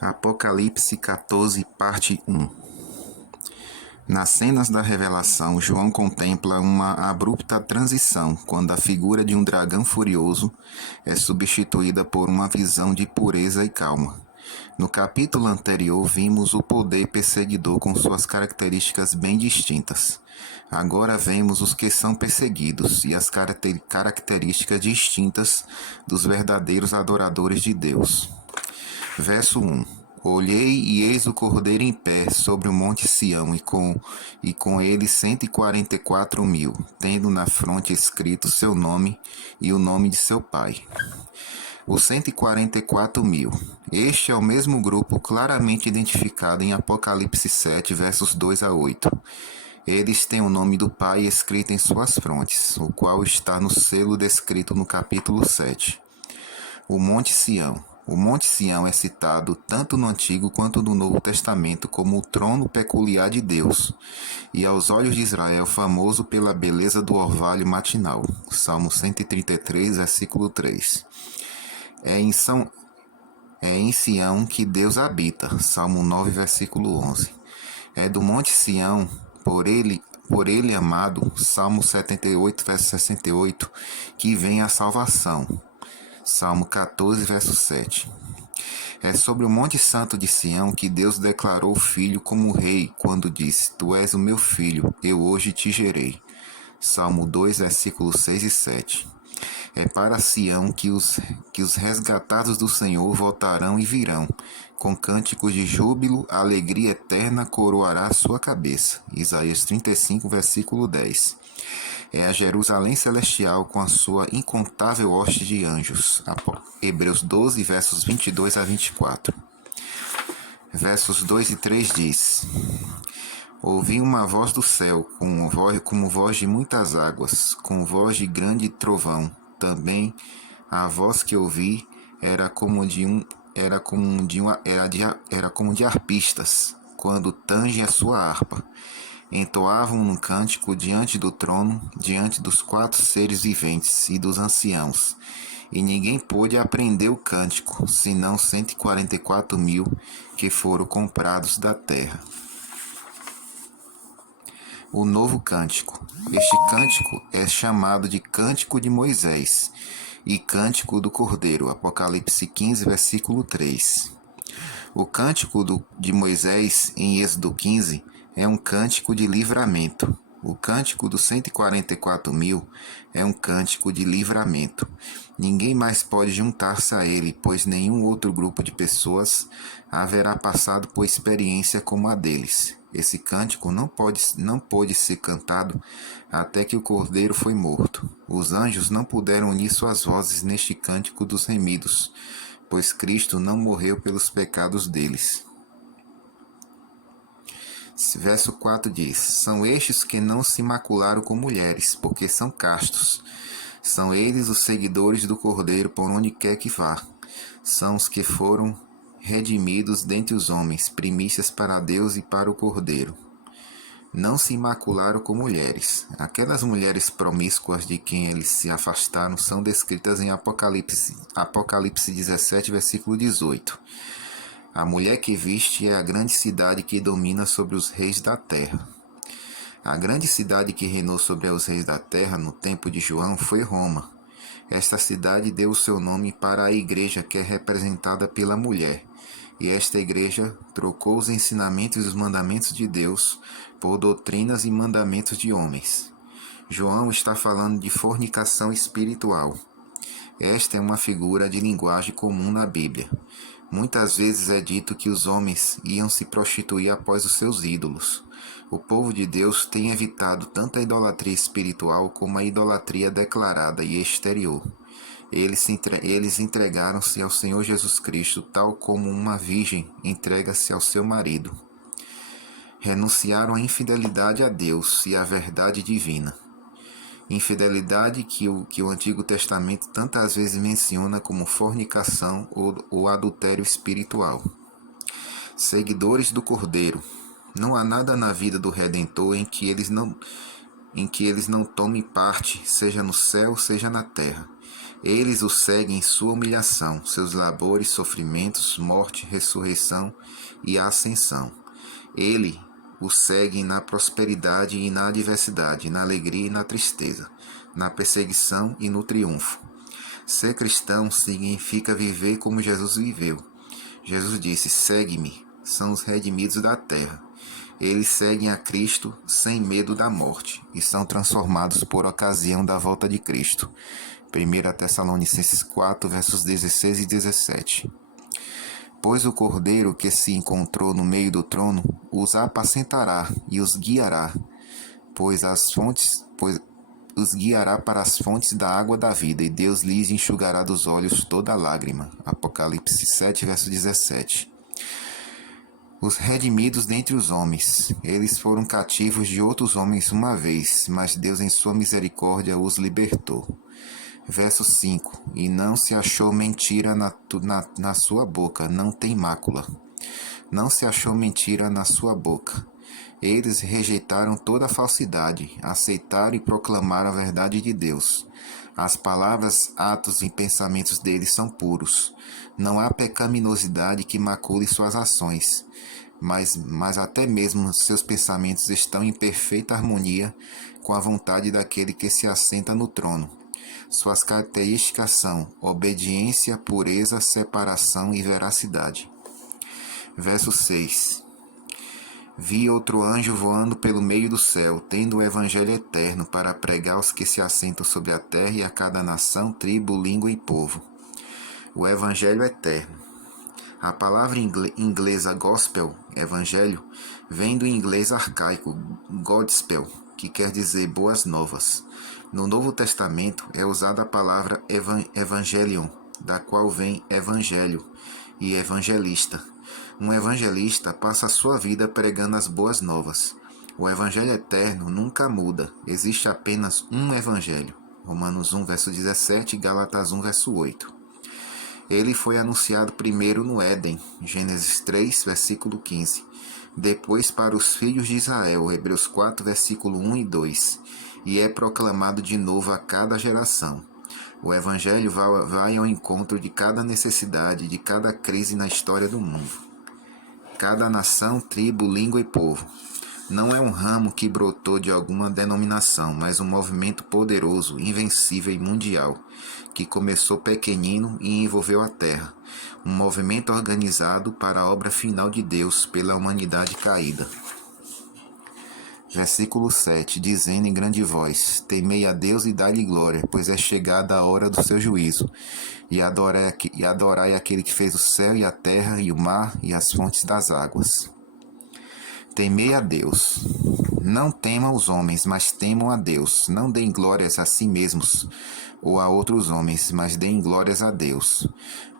Apocalipse 14, parte 1. Nas cenas da revelação, João contempla uma abrupta transição quando a figura de um dragão furioso é substituída por uma visão de pureza e calma. No capítulo anterior, vimos o poder perseguidor com suas características bem distintas. Agora vemos os que são perseguidos e as características distintas dos verdadeiros adoradores de Deus. Verso 1. Olhei e eis o Cordeiro em pé sobre o monte Sião e com ele 144.000, tendo na fronte escrito seu nome e o nome de seu pai. Os 144.000. Este é o mesmo grupo claramente identificado em Apocalipse 7, versos 2 a 8. Eles têm o nome do Pai escrito em suas frontes, o qual está no selo descrito no capítulo 7. O Monte Sião. O Monte Sião é citado tanto no Antigo quanto no Novo Testamento como o trono peculiar de Deus, e aos olhos de Israel famoso pela beleza do orvalho matinal. Salmo 133, versículo 3. É em Sião que Deus habita. Salmo 9, versículo 11. É do Monte Sião, por ele amado, Salmo 78, verso 68, que vem a salvação. Salmo 14, verso 7. É sobre o Monte Santo de Sião que Deus declarou o Filho como rei, quando disse: Tu és o meu filho, eu hoje te gerei. Salmo 2, versículos 6 e 7. É para Sião que os resgatados do Senhor voltarão e virão. Com cânticos de júbilo, a alegria eterna coroará sua cabeça. Isaías 35, versículo 10. É a Jerusalém celestial com a sua incontável hoste de anjos. Hebreus 12, versos 22 a 24. Versos 2 e 3 diz: Ouvi uma voz do céu, como voz de muitas águas, com voz de grande trovão. Também a voz que ouvi era como de arpistas, quando tangem a sua harpa. Entoavam um cântico diante do trono, diante dos 4 seres viventes e dos anciãos. E ninguém pôde aprender o cântico, senão 144.000 que foram comprados da terra. O novo cântico. Este cântico é chamado de Cântico de Moisés e Cântico do Cordeiro. Apocalipse 15, versículo 3. O Cântico de Moisés, em Êxodo 15, é um cântico de livramento. O cântico dos 144.000 é um cântico de livramento. Ninguém mais pode juntar-se a ele, pois nenhum outro grupo de pessoas haverá passado por experiência como a deles. Esse cântico não pôde ser cantado até que o Cordeiro foi morto. Os anjos não puderam unir suas vozes neste cântico dos remidos, pois Cristo não morreu pelos pecados deles. Verso 4 diz: São estes que não se macularam com mulheres, porque são castos. São eles os seguidores do Cordeiro por onde quer que vá. São os que foram redimidos dentre os homens, primícias para Deus e para o Cordeiro. Não se macularam com mulheres. Aquelas mulheres promíscuas de quem eles se afastaram são descritas em Apocalipse 17, versículo 18. A mulher que viste é a grande cidade que domina sobre os reis da terra. A grande cidade que reinou sobre os reis da terra no tempo de João foi Roma. Esta cidade deu o seu nome para a igreja que é representada pela mulher. E esta igreja trocou os ensinamentos e os mandamentos de Deus por doutrinas e mandamentos de homens. João está falando de fornicação espiritual. Esta é uma figura de linguagem comum na Bíblia. Muitas vezes é dito que os homens iam se prostituir após os seus ídolos. O povo de Deus tem evitado tanto a idolatria espiritual como a idolatria declarada e exterior. Eles entregaram-se ao Senhor Jesus Cristo tal como uma virgem entrega-se ao seu marido. Renunciaram à infidelidade a Deus e à verdade divina. Infidelidade que o Antigo Testamento tantas vezes menciona como fornicação ou adultério espiritual. Seguidores do Cordeiro. Não há nada na vida do Redentor em que eles não tomem parte, seja no céu, seja na terra. Eles o seguem em sua humilhação, seus labores, sofrimentos, morte, ressurreição e ascensão. Ele o segue na prosperidade e na adversidade, na alegria e na tristeza, na perseguição e no triunfo. Ser cristão significa viver como Jesus viveu. Jesus disse: segue-me, são os redimidos da terra. Eles seguem a Cristo sem medo da morte e são transformados por ocasião da volta de Cristo. 1 Tessalonicenses 4, versos 16 e 17. Pois o Cordeiro que se encontrou no meio do trono os apacentará e os guiará, pois os guiará para as fontes da água da vida, e Deus lhes enxugará dos olhos toda lágrima. Apocalipse 7, verso 17. Os redimidos dentre os homens. Eles foram cativos de outros homens uma vez, mas Deus em sua misericórdia os libertou. Verso 5. E não se achou mentira na sua boca, não tem mácula. Não se achou mentira na sua boca. Eles rejeitaram toda a falsidade, aceitaram e proclamaram a verdade de Deus. As palavras, atos e pensamentos deles são puros. Não há pecaminosidade que macule suas ações, mas até mesmo seus pensamentos estão em perfeita harmonia com a vontade daquele que se assenta no trono. Suas características são obediência, pureza, separação e veracidade. Verso 6. Vi outro anjo voando pelo meio do céu, tendo o evangelho eterno para pregar aos que se assentam sobre a terra e a cada nação, tribo, língua e povo. O evangelho eterno. A palavra inglesa gospel, evangelho, vem do inglês arcaico gospel, que quer dizer boas novas. No Novo Testamento é usada a palavra evangelion, da qual vem evangelho e evangelista. Um evangelista passa a sua vida pregando as boas novas. O evangelho eterno nunca muda, existe apenas um evangelho. Romanos 1, verso 17 e Gálatas 1, verso 8. Ele foi anunciado primeiro no Éden, Gênesis 3, versículo 15. Depois para os filhos de Israel, Hebreus 4, versículo 1 e 2. E é proclamado de novo a cada geração. O Evangelho vai ao encontro de cada necessidade, de cada crise na história do mundo. Cada nação, tribo, língua e povo. Não é um ramo que brotou de alguma denominação, mas um movimento poderoso, invencível e mundial, que começou pequenino e envolveu a terra. Um movimento organizado para a obra final de Deus pela humanidade caída. Versículo 7, dizendo em grande voz: temei a Deus e dai-lhe glória, pois é chegada a hora do seu juízo, e adorai aquele que fez o céu e a terra e o mar e as fontes das águas. Temei a Deus. Não temam os homens, mas temam a Deus. Não deem glórias a si mesmos ou a outros homens, mas deem glórias a Deus.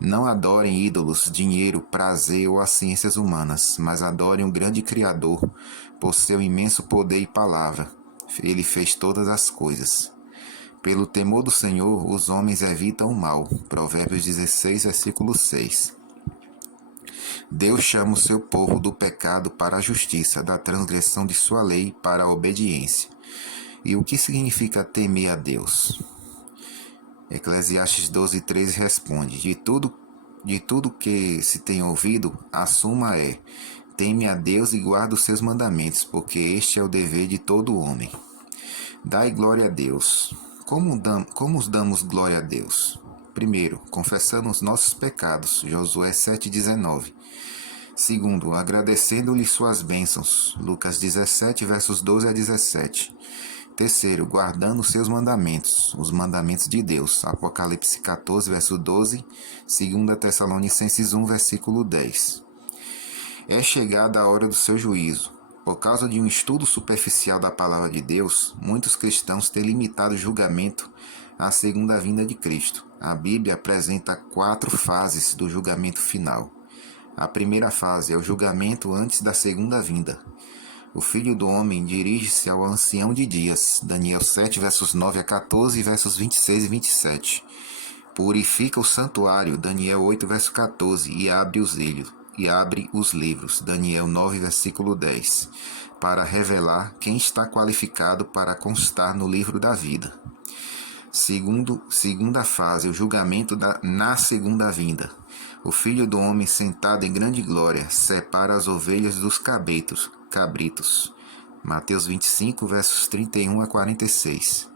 Não adorem ídolos, dinheiro, prazer ou as ciências humanas, mas adorem o grande Criador, por seu imenso poder e palavra. Ele fez todas as coisas. Pelo temor do Senhor, os homens evitam o mal. Provérbios 16, versículo 6. Deus chama o seu povo do pecado para a justiça, da transgressão de sua lei para a obediência. E o que significa temer a Deus? Eclesiastes 12:13 responde: de tudo que se tem ouvido, a suma é: teme a Deus e guarda os seus mandamentos, porque este é o dever de todo homem. Dai glória a Deus. Como damos glória a Deus? Primeiro, confessando os nossos pecados, Josué 7,19. Segundo, agradecendo-lhe suas bênçãos, Lucas 17, versos 12 a 17. Terceiro, guardando os seus mandamentos, os mandamentos de Deus, Apocalipse 14, verso 12, 2 Tessalonicenses 1, versículo 10. É chegada a hora do seu juízo. Por causa de um estudo superficial da palavra de Deus, muitos cristãos têm limitado o julgamento à segunda vinda de Cristo. A Bíblia apresenta 4 fases do julgamento final. A primeira fase é o julgamento antes da segunda vinda. O Filho do Homem dirige-se ao ancião de dias, Daniel 7, versos 9 a 14, versos 26 e 27. Purifica o santuário, Daniel 8, verso 14, e abre os livros, Daniel 9, versículo 10, para revelar quem está qualificado para constar no livro da vida. Segunda fase, o julgamento na segunda vinda. O Filho do Homem, sentado em grande glória, separa as ovelhas dos cabritos. Mateus 25, versos 31 a 46.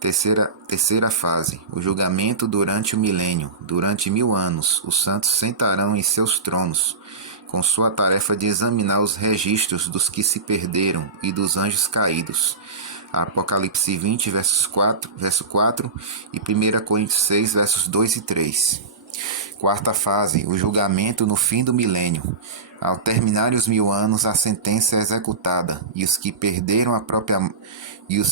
Terceira fase, o julgamento durante o milênio. Durante 1000 anos, os santos sentarão em seus tronos, com sua tarefa de examinar os registros dos que se perderam e dos anjos caídos. Apocalipse 20, verso 4 e 1 Coríntios 6, versos 2 e 3. Quarta fase, o julgamento no fim do milênio. Ao terminarem os 1000 anos, a sentença é executada, e os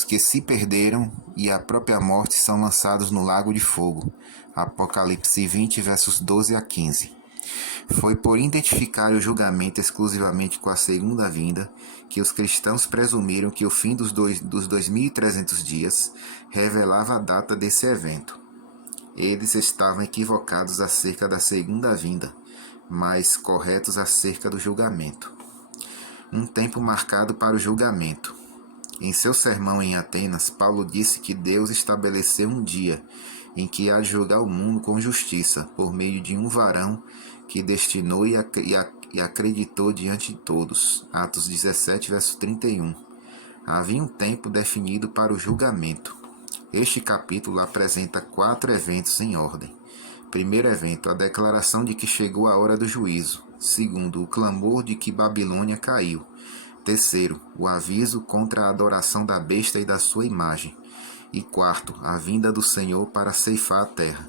que se perderam e a própria morte são lançados no lago de fogo. Apocalipse 20, versos 12 a 15. Foi por identificar o julgamento exclusivamente com a segunda vinda que os cristãos presumiram que o fim dos 2.300 dias revelava a data desse evento. Eles estavam equivocados acerca da segunda vinda, mas corretos acerca do julgamento. Um tempo marcado para o julgamento. Em seu sermão em Atenas, Paulo disse que Deus estabeleceu um dia em que há de julgar o mundo com justiça, por meio de um varão que destinou e acreditou diante de todos. Atos 17, verso 31. Havia um tempo definido para o julgamento. Este capítulo apresenta 4 eventos em ordem. Primeiro evento, a declaração de que chegou a hora do juízo. Segundo, o clamor de que Babilônia caiu. Terceiro, o aviso contra a adoração da besta e da sua imagem. E quarto, a vinda do Senhor para ceifar a terra.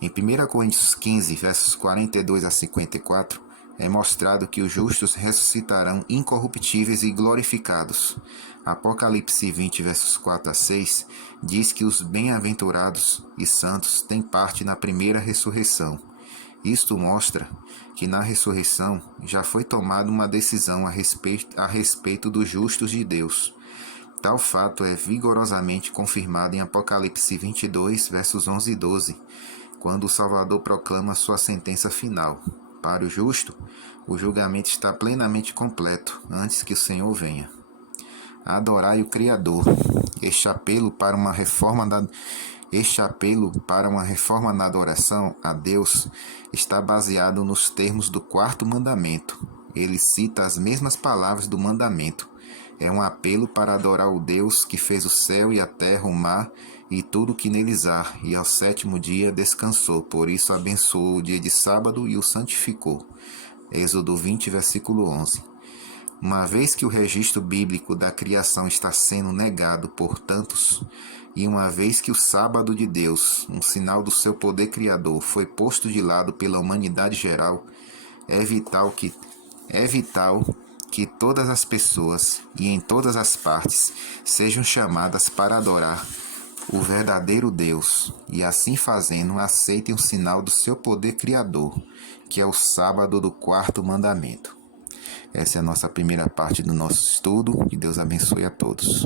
Em 1 Coríntios 15, versos 42 a 54, é mostrado que os justos ressuscitarão incorruptíveis e glorificados. Apocalipse 20, versos 4 a 6, diz que os bem-aventurados e santos têm parte na primeira ressurreição. Isto mostra que na ressurreição já foi tomada uma decisão a respeito dos justos de Deus. Tal fato é vigorosamente confirmado em Apocalipse 22, versos 11 e 12, quando o Salvador proclama sua sentença final. Para o justo, o julgamento está plenamente completo antes que o Senhor venha. Adorai o Criador. Este apelo para uma reforma na adoração a Deus está baseado nos termos do 4º mandamento. Ele cita as mesmas palavras do mandamento. É um apelo para adorar o Deus que fez o céu e a terra, o mar e tudo o que neles há, e ao 7º dia descansou. Por isso abençoou o dia de sábado e o santificou. Êxodo 20, versículo 11. Uma vez que o registro bíblico da criação está sendo negado por tantos, e uma vez que o sábado de Deus, um sinal do seu poder criador, foi posto de lado pela humanidade geral, é vital que todas as pessoas e em todas as partes sejam chamadas para adorar o verdadeiro Deus, e assim fazendo aceitem o sinal do seu poder criador, que é o sábado do 4º mandamento. Essa é a nossa primeira parte do nosso estudo. Que Deus abençoe a todos.